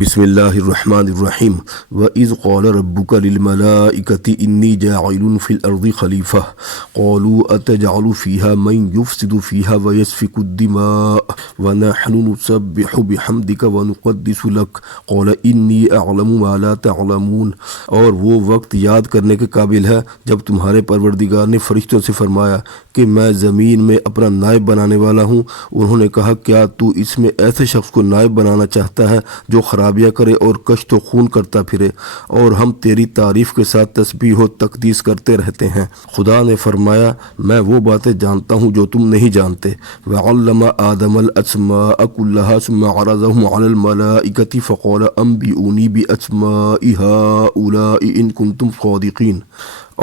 بسم اللہ الرحمن الرحیم وَإِذْ قَالَ رَبُّكَ لِلْمَلَائِكَةِ إِنِّي جَاعِلٌ فِي الْأَرْضِ خَلِيفَةً قَالُوا أَتَجْعَلُ فِيهَا مَن يُفْسِدُ فِيهَا وَيَسْفِكُ الدِّمَاءَ وَنَحْنُ نُسَبِّحُ بِحَمْدِكَ وَنُقَدِّسُ لَكَ قَالَ إِنِّي أَعْلَمُ مَا لَا تَعْلَمُونَ۔ اور وہ وقت یاد کرنے کے قابل ہے جب تمہارے پروردگار نے فرشتوں سے فرمایا کہ میں زمین میں اپنا نائب بنانے والا ہوں۔ انہوں نے کہا کیا تو اس میں ایسے شخص کو نائب بنانا چاہتا ہے جو خرابیاں کرے اور کشت و خون کرتا پھرے، اور ہم تیری تعریف کے ساتھ تسبیح و تقدیس کرتے رہتے ہیں۔ خدا نے فرمایا میں وہ باتیں جانتا ہوں جو تم نہیں جانتے۔ وَعَلَّمَ آدَمَ الْأَسْمَاءَ كُلَّهَا ثُمَّ عَرَضَهُمْ عَلَى الْمَلَائِكَةِ فَقَالَ أَنبِئُونِي بِأَسْمَاءِ هَؤُلَاءِ إِن كُنتُمْ صَادِقِينَ۔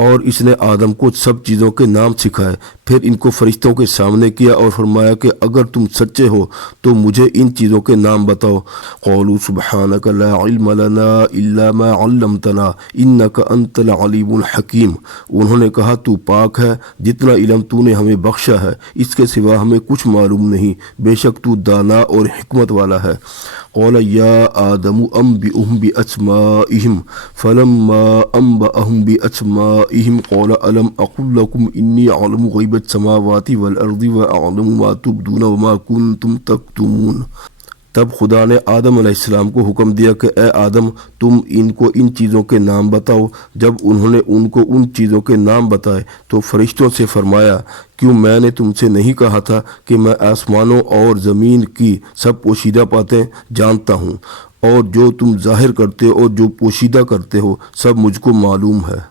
اور اس نے آدم کو سب چیزوں کے نام سکھائے، پھر ان کو فرشتوں کے سامنے کیا اور فرمایا کہ اگر تم سچے ہو تو مجھے ان چیزوں کے نام بتاؤ۔ قالوا سبحانک لا علم لنا الا ما علمتنا انک انت العلیم الحکیم۔ انہوں نے کہا تو پاک ہے، جتنا علم تو نے ہمیں بخشا ہے اس کے سوا ہمیں کچھ معلوم نہیں، بے شک تو دانا اور حکمت والا ہے۔ قال یا آدم انبئهم باسمائهم فلما انبأهم باسمائهم قال الم اقل لكم انی اعلم غیب السماوات والارض واعلم ما تبدون وما کنتم تکتمون۔ تب خدا نے آدم علیہ السلام کو حکم دیا کہ اے آدم تم ان کو ان چیزوں کے نام بتاؤ۔ جب انہوں نے ان کو ان چیزوں کے نام بتائے تو فرشتوں سے فرمایا کیوں میں نے تم سے نہیں کہا تھا کہ میں آسمانوں اور زمین کی سب پوشیدہ باتیں جانتا ہوں، اور جو تم ظاہر کرتے ہو اور جو پوشیدہ کرتے ہو سب مجھ کو معلوم ہے۔